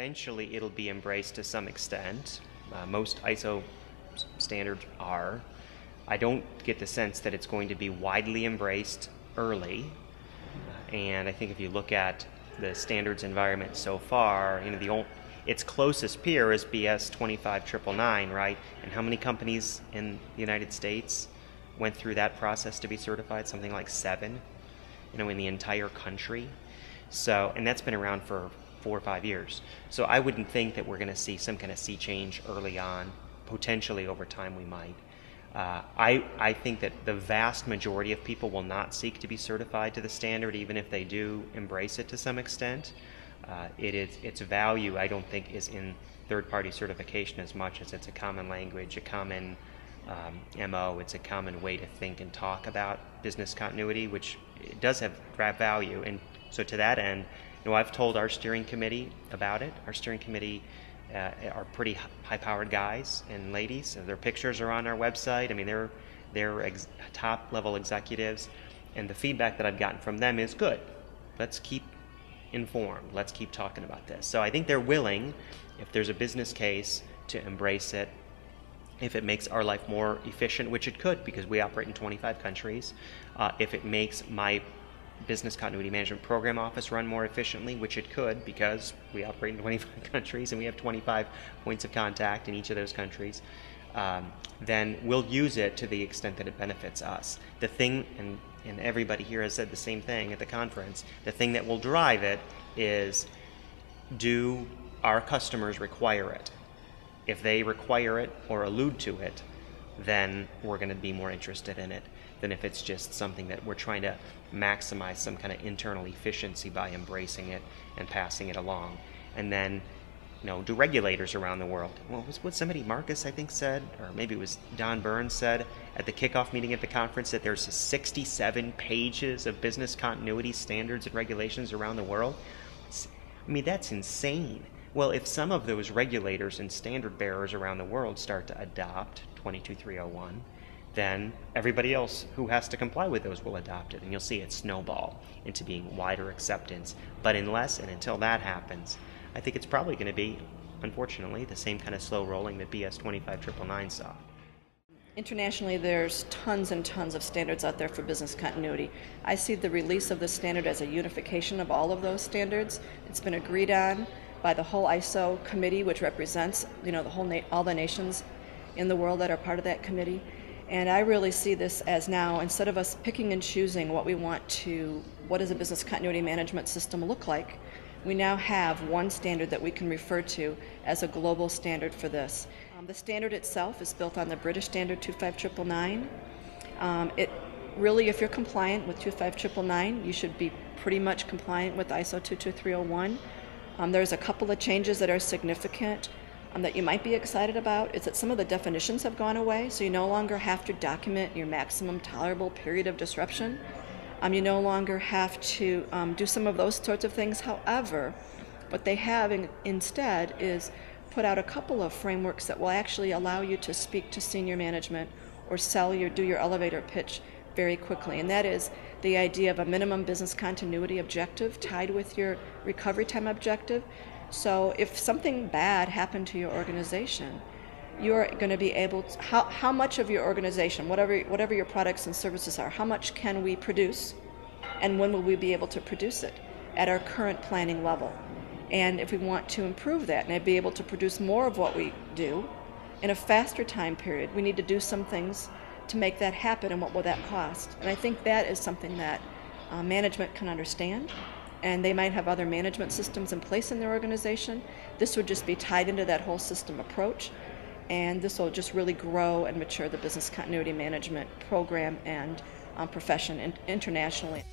eventually it'll be embraced to some extent. Most ISO standards are. I don't get the sense that it's going to be widely embraced early. And I think if you look at the standards environment so far, its closest peer is BS 25999, right? And how many companies in the United States went through that process to be certified? Something like 7, in the entire country. So, and that's been around for 4 or 5 years. So I wouldn't think that we're going to see some kind of sea change early on. Potentially over time we might. I think that the vast majority of people will not seek to be certified to the standard, even if they do embrace it to some extent. Its value, I don't think, is in third-party certification as much as it's a common language, a common MO. It's a common way to think and talk about business continuity, which it does have value. And so to that end, I've told our steering committee about it. Our steering committee are pretty high-powered guys and ladies. Their pictures are on our website. I mean, they're top-level executives, and the feedback that I've gotten from them is good. Let's keep informed. Let's keep talking about this. So I think they're willing, if there's a business case, to embrace it. If it makes our life more efficient, which it could, because we operate in 25 countries. If it makes my business continuity management program office run more efficiently, which it could, because we operate in 25 countries and we have 25 points of contact in each of those countries, then we'll use it to the extent that it benefits us. The thing, and everybody here has said the same thing at the conference, the thing that will drive it is, do our customers require it? If they require it or allude to it, then we're going to be more interested in it than if it's just something that we're trying to maximize some kind of internal efficiency by embracing it and passing it along. And then, do regulators around the world? Well, what somebody, Marcus, I think, said, or maybe it was Don Burns said at the kickoff meeting at the conference, that there's 67 pages of business continuity standards and regulations around the world. That's insane. Well, if some of those regulators and standard bearers around the world start to adopt 22301, then everybody else who has to comply with those will adopt it, and you'll see it snowball into being wider acceptance. But unless and until that happens, I think it's probably going to be, unfortunately, the same kind of slow rolling that BS 25999 saw. Internationally, there's tons and tons of standards out there for business continuity. I see the release of the standard as a unification of all of those standards. It's been agreed on by the whole ISO committee, which represents, all the nations in the world that are part of that committee. And I really see this as now, instead of us picking and choosing what does a business continuity management system look like, we now have one standard that we can refer to as a global standard for this. The standard itself is built on the British standard 25999. It really, if you're compliant with 25999, you should be pretty much compliant with ISO 22301. There's a couple of changes that are significant that you might be excited about. Is that some of the definitions have gone away, so you no longer have to document your maximum tolerable period of disruption. You no longer have to do some of those sorts of things. However, what they have instead is put out a couple of frameworks that will actually allow you to speak to senior management or do your elevator pitch very quickly. And that is the idea of a minimum business continuity objective tied with your recovery time objective. So if something bad happened to your organization, you're going to be able to, how much of your organization, whatever your products and services are, how much can we produce, and when will we be able to produce it at our current planning level? And if we want to improve that and be able to produce more of what we do in a faster time period, we need to do some things to make that happen, and what will that cost? And I think that is something that management can understand, and they might have other management systems in place in their organization. This would just be tied into that whole system approach, and this will just really grow and mature the business continuity management program and profession internationally.